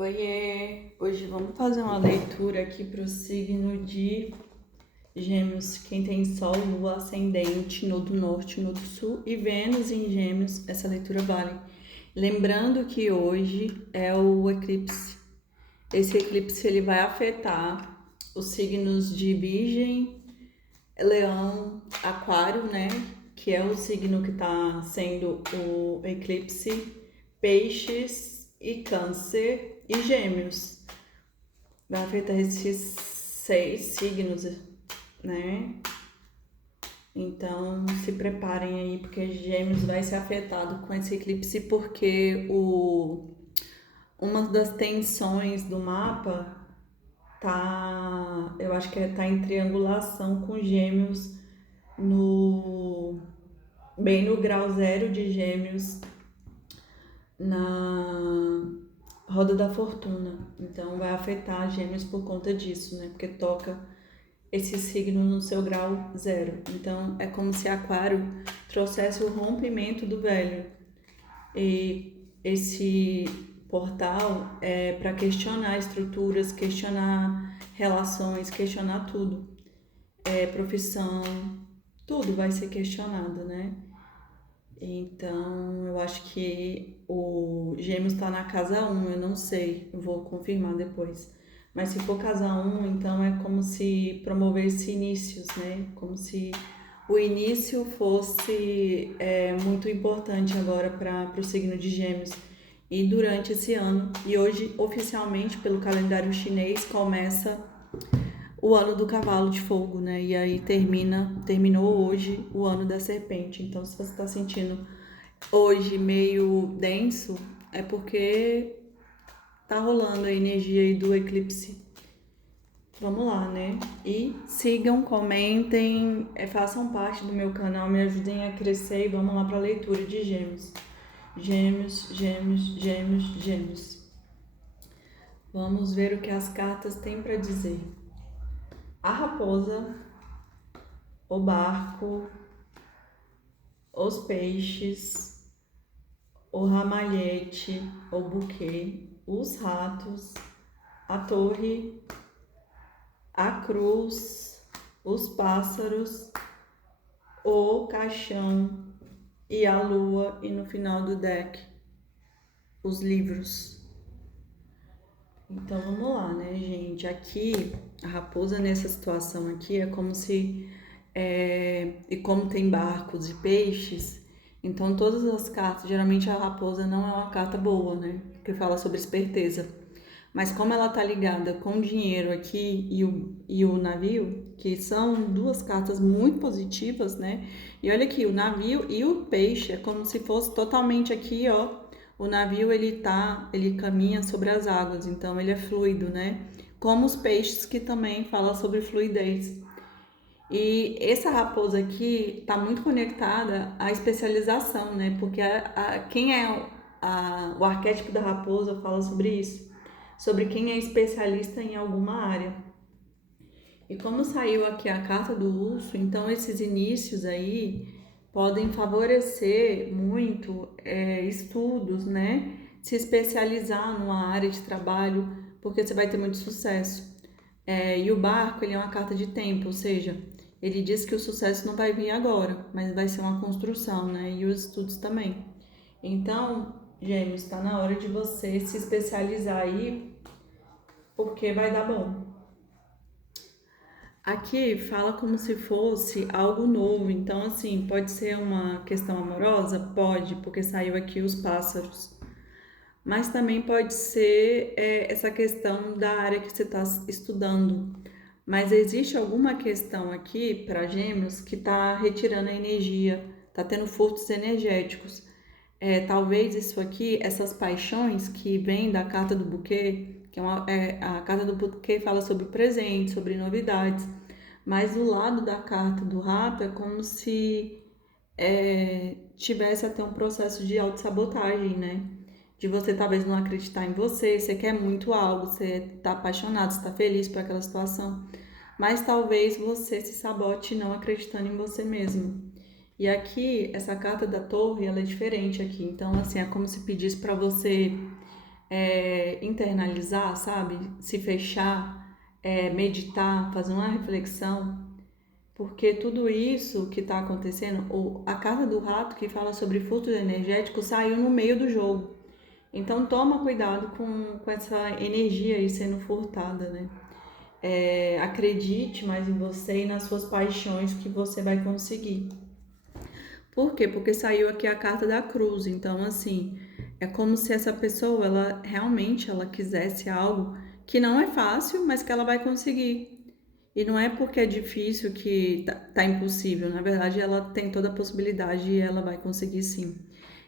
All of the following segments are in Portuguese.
Oiê! Hoje vamos fazer uma leitura aqui para o signo de Gêmeos. Quem tem Sol, Lua, Ascendente, Nodo Norte, Nodo Sul e Vênus em Gêmeos, essa leitura vale. Lembrando que hoje é o eclipse. Esse eclipse ele vai afetar os signos de Virgem, Leão, Aquário, né? Que é o signo que está sendo o eclipse, Peixes e Câncer e Gêmeos. Vai afetar esses 6 signos, né? Então se preparem aí, porque Gêmeos vai ser afetado com esse eclipse, porque uma das tensões do mapa tá, eu acho que tá em triangulação com Gêmeos bem no grau zero de Gêmeos na roda da fortuna. Então vai afetar Gêmeos por conta disso, né? Porque toca esse signo no seu grau zero. Então é como se Aquário trouxesse o rompimento do velho. E esse portal é para questionar estruturas, questionar relações, questionar tudo. Profissão, tudo vai ser questionado, né? Então, eu acho que o Gêmeos está na casa 1, eu não sei, eu vou confirmar depois. Mas se for casa 1, então é como se promovesse inícios, né? Como se o início fosse muito importante agora para o signo de Gêmeos. E durante esse ano, e hoje oficialmente pelo calendário chinês, começa o ano do cavalo de fogo, né? E aí terminou hoje o ano da serpente. Então, se você está sentindo hoje meio denso, é porque tá rolando a energia aí do eclipse. Vamos lá, né? E sigam, comentem, façam parte do meu canal, me ajudem a crescer e vamos lá para a leitura de Gêmeos. Gêmeos, Gêmeos, Gêmeos, Gêmeos. Vamos ver o que as cartas têm para dizer. A raposa, o barco, os peixes, o ramalhete, o buquê, os ratos, a torre, a cruz, os pássaros, o caixão e a lua, e no final do deck, os livros. Então vamos lá, né, gente? Aqui, a raposa nessa situação aqui é como se... e como tem barcos e peixes, então todas as cartas, geralmente a raposa não é uma carta boa, né? Que fala sobre esperteza. Mas como ela tá ligada com o dinheiro aqui e o navio, que são duas cartas muito positivas, né? E olha aqui, o navio e o peixe é como se fosse totalmente aqui, ó. O navio ele caminha sobre as águas, então ele é fluido, né? Como os peixes que também fala sobre fluidez. E essa raposa aqui está muito conectada à especialização, né? Porque quem é o arquétipo da raposa fala sobre isso, sobre quem é especialista em alguma área. E como saiu aqui a carta do urso, então esses inícios aí podem favorecer muito estudos, né? Se especializar numa área de trabalho, porque você vai ter muito sucesso. E o barco, ele é uma carta de tempo, ou seja, ele diz que o sucesso não vai vir agora, mas vai ser uma construção, né? E os estudos também. Então, Gêmeos, está na hora de você se especializar aí, porque vai dar bom. Aqui fala como se fosse algo novo, então assim, pode ser uma questão amorosa? Pode, porque saiu aqui os pássaros. Mas também pode ser essa questão da área que você está estudando. Mas existe alguma questão aqui para Gêmeos que está retirando a energia, está tendo furtos energéticos. Talvez isso aqui, essas paixões que vêm da carta do buquê, que a carta do buquê fala sobre presente, sobre novidades, mas do lado da carta do rato é como se tivesse até um processo de autossabotagem, né? De você talvez não acreditar em você, você quer muito algo, você tá apaixonado, você tá feliz por aquela situação, mas talvez você se sabote não acreditando em você mesmo. E aqui, essa carta da torre, ela é diferente aqui, então assim, é como se pedisse para você internalizar, sabe? Se fechar, meditar, fazer uma reflexão, porque tudo isso que está acontecendo, a carta do rato que fala sobre furto energético saiu no meio do jogo. Então toma cuidado com essa energia aí sendo furtada, né? Acredite mais em você e nas suas paixões que você vai conseguir. Por quê? Porque saiu aqui a carta da cruz. Então, assim, é como se essa pessoa, ela realmente ela quisesse algo que não é fácil, mas que ela vai conseguir. E não é porque é difícil que tá impossível. Na verdade, ela tem toda a possibilidade e ela vai conseguir sim.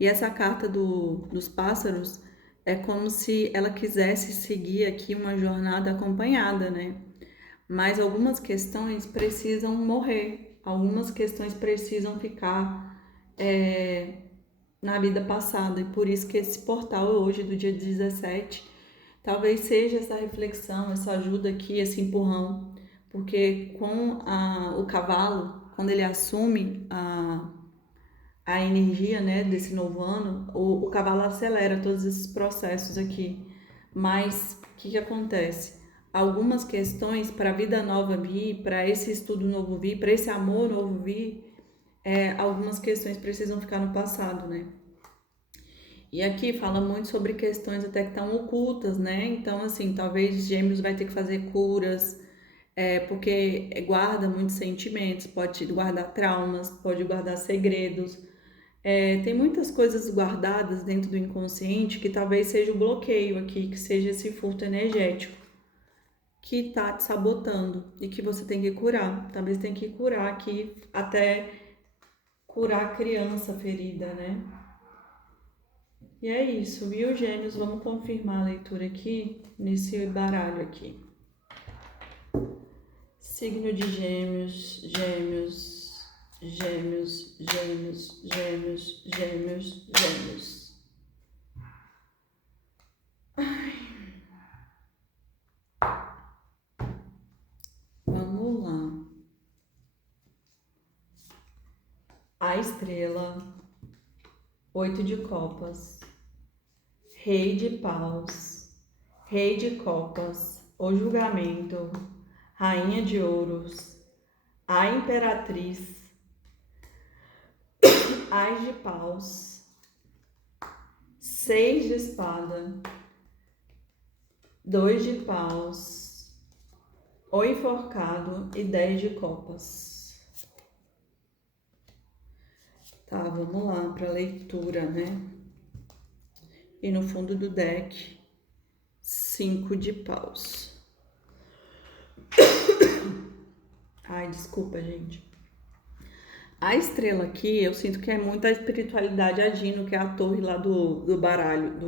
E essa carta dos pássaros é como se ela quisesse seguir aqui uma jornada acompanhada, né? Mas algumas questões precisam morrer, algumas questões precisam ficar na vida passada. E por isso que esse portal hoje, do dia 17, talvez seja essa reflexão, essa ajuda aqui, esse empurrão. Porque com o cavalo, quando ele assume a energia, né, desse novo ano, o cavalo acelera todos esses processos aqui. Mas o que acontece? Algumas questões para a vida nova vir, para esse estudo novo vir, para esse amor novo vir, algumas questões precisam ficar no passado, né? E aqui fala muito sobre questões até que estão ocultas, né? Então, assim, talvez Gêmeos vai ter que fazer curas, porque guarda muitos sentimentos, pode guardar traumas, pode guardar segredos. Tem muitas coisas guardadas dentro do inconsciente que talvez seja o bloqueio aqui, que seja esse furto energético que tá te sabotando e que você tem que curar. Talvez tenha que curar aqui, até curar a criança ferida, né? E é isso, viu, Gêmeos? Vamos confirmar a leitura aqui, nesse baralho aqui. Signo de Gêmeos, Gêmeos, Gêmeos, Gêmeos, Gêmeos, Gêmeos, Gêmeos. Vamos lá. A estrela, 8 de copas, rei de paus, rei de copas, o julgamento, rainha de ouros, a imperatriz, as de paus, 6 de espada, 2 de paus, o enforcado e 10 de copas. Tá, vamos lá para a leitura, né? E no fundo do deck, 5 de paus. Ai, desculpa, gente. A estrela aqui, eu sinto que é muita espiritualidade agindo, que é a torre lá do baralho,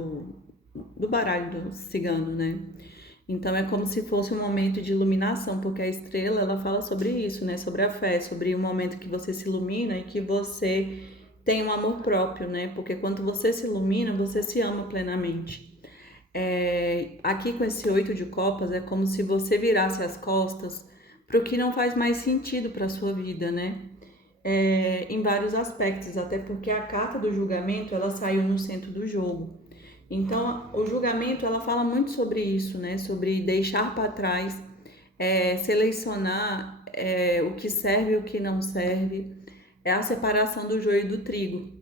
do baralho do cigano, né? Então é como se fosse um momento de iluminação, porque a estrela, ela fala sobre isso, né? Sobre a fé, sobre o momento que você se ilumina e que você tem um amor próprio, né? Porque quando você se ilumina, você se ama plenamente. Aqui com esse 8 de copas, é como se você virasse as costas para o que não faz mais sentido para a sua vida, né? Em vários aspectos, até porque a carta do julgamento, ela saiu no centro do jogo. Então, o julgamento, ela fala muito sobre isso, né? Sobre deixar para trás, selecionar o que serve e o que não serve. É a separação do joio e do trigo.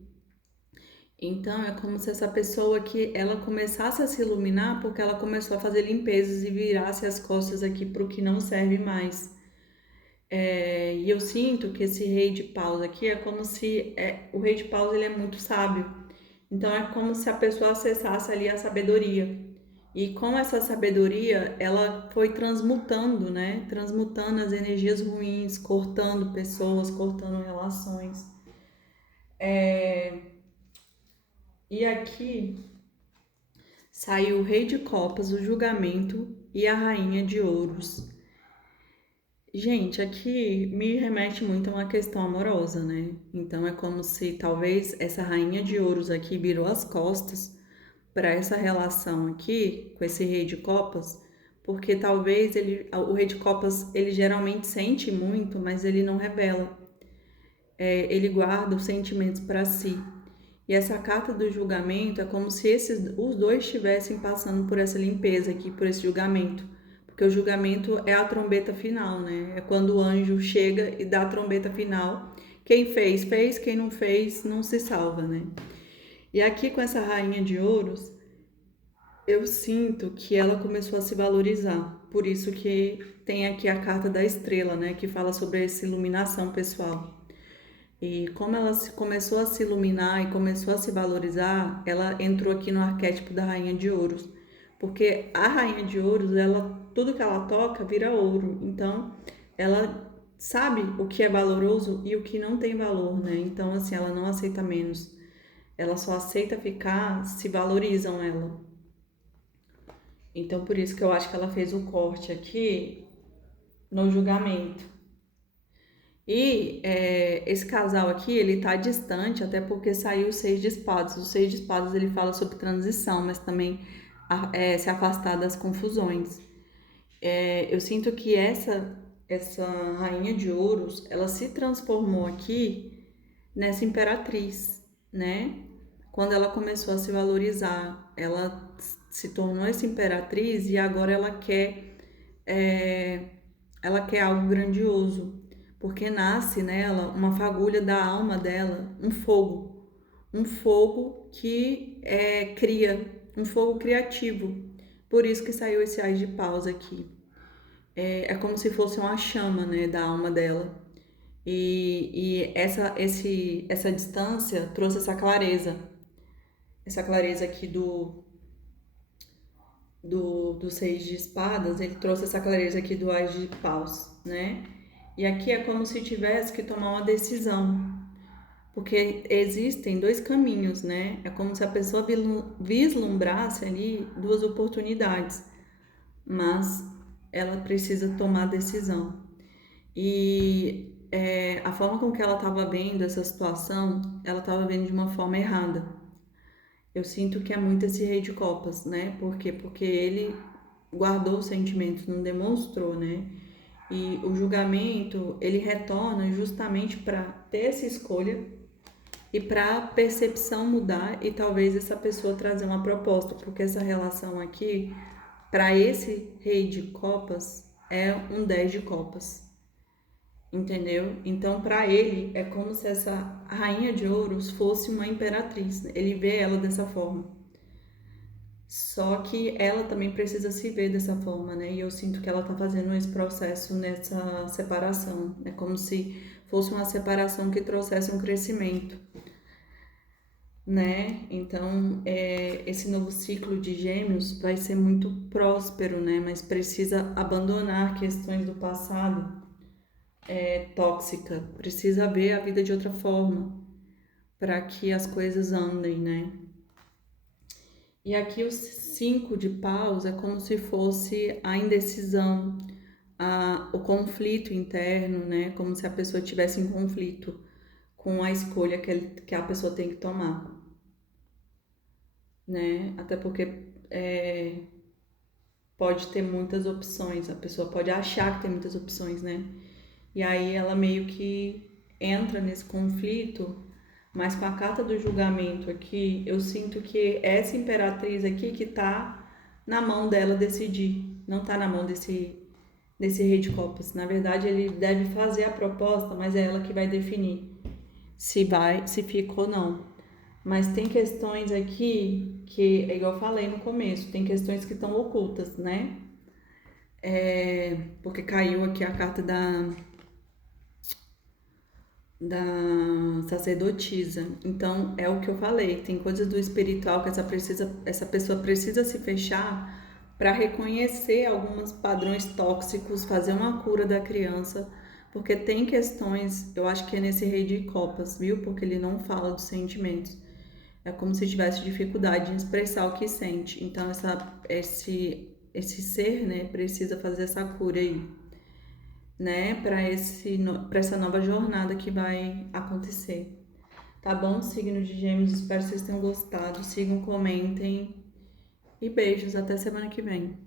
Então, é como se essa pessoa aqui, ela começasse a se iluminar porque ela começou a fazer limpezas e virasse as costas aqui para o que não serve mais. E eu sinto que esse rei de paus aqui é como se... o rei de paus, ele é muito sábio. Então, é como se a pessoa acessasse ali a sabedoria. E com essa sabedoria, ela foi transmutando, né? Transmutando as energias ruins, cortando pessoas, cortando relações. E aqui saiu o rei de copas, o julgamento e a rainha de ouros. Gente, aqui me remete muito a uma questão amorosa, né? Então é como se talvez essa rainha de ouros aqui virou as costas para essa relação aqui com esse rei de copas, porque talvez o rei de copas, ele geralmente sente muito, mas ele não revela. Ele guarda os sentimentos para si. E essa carta do julgamento é como se os dois estivessem passando por essa limpeza aqui, por esse julgamento. Porque o julgamento é a trombeta final, né? É quando o anjo chega e dá a trombeta final. Quem fez, fez. Quem não fez, não se salva, né? E aqui com essa rainha de ouros, eu sinto que ela começou a se valorizar. Por isso que tem aqui a carta da estrela, né? Que fala sobre essa iluminação pessoal. E como ela começou a se iluminar e começou a se valorizar, ela entrou aqui no arquétipo da Rainha de Ouros. Porque a Rainha de Ouros, tudo que ela toca vira ouro. Então, ela sabe o que é valoroso e o que não tem valor, né? Então, assim, ela não aceita menos. Ela só aceita ficar se valorizam ela. Então, por isso que eu acho que ela fez o corte aqui no julgamento. E esse casal aqui, ele tá distante, até porque saiu o Seis de Espadas. O Seis de Espadas, ele fala sobre transição, mas também se afastar das confusões. Eu sinto que essa Rainha de Ouros, ela se transformou aqui nessa imperatriz, né? Quando ela começou a se valorizar, ela se tornou essa imperatriz e agora ela quer algo grandioso, porque nasce nela uma fagulha da alma dela, um fogo que cria, um fogo criativo. Por isso que saiu esse Ás de Paus aqui. É como se fosse uma chama, né, da alma dela. E essa distância trouxe essa clareza aqui do Seis de Espadas, ele trouxe essa clareza aqui do Ás de Paus, né? E aqui é como se tivesse que tomar uma decisão, porque existem dois caminhos, né? É como se a pessoa vislumbrasse ali duas oportunidades, mas ela precisa tomar decisão. E a forma com que ela estava vendo essa situação, ela estava vendo de uma forma errada. Eu sinto que é muito esse rei de copas, né? Por quê? Porque ele guardou os sentimentos, não demonstrou, né? E o julgamento, ele retorna justamente para ter essa escolha e para a percepção mudar e talvez essa pessoa trazer uma proposta, porque essa relação aqui, para esse rei de copas, é um 10 de copas. Entendeu? Então, para ele, é como se essa rainha de ouros fosse uma imperatriz. Ele vê ela dessa forma. Só que ela também precisa se ver dessa forma, né? E eu sinto que ela tá fazendo esse processo nessa separação. É como se fosse uma separação que trouxesse um crescimento, né? Então, esse novo ciclo de Gêmeos vai ser muito próspero, né? Mas precisa abandonar questões do passado tóxica, precisa ver a vida de outra forma para que as coisas andem, né? E aqui os 5 de paus é como se fosse a indecisão, o conflito interno, né? Como se a pessoa estivesse em conflito com a escolha que a pessoa tem que tomar, né? Até porque pode ter muitas opções, a pessoa pode achar que tem muitas opções, né? E aí ela meio que entra nesse conflito, mas com a carta do julgamento aqui, eu sinto que essa imperatriz aqui que tá na mão dela decidir, não tá na mão desse rei de copas. Na verdade, ele deve fazer a proposta, mas é ela que vai definir se fica ou não. Mas tem questões aqui que, é igual eu falei no começo, tem questões que estão ocultas, né? Porque caiu aqui a carta da sacerdotisa. Então, é o que eu falei, tem coisas do espiritual que essa pessoa precisa se fechar para reconhecer alguns padrões tóxicos, fazer uma cura da criança, porque tem questões, eu acho que é nesse rei de copas, viu? Porque ele não fala dos sentimentos. É como se tivesse dificuldade em expressar o que sente. Então, esse ser, né, precisa fazer essa cura aí, né, para essa nova jornada que vai acontecer. Tá bom, signo de Gêmeos? Espero que vocês tenham gostado. Sigam, comentem e beijos. Até semana que vem.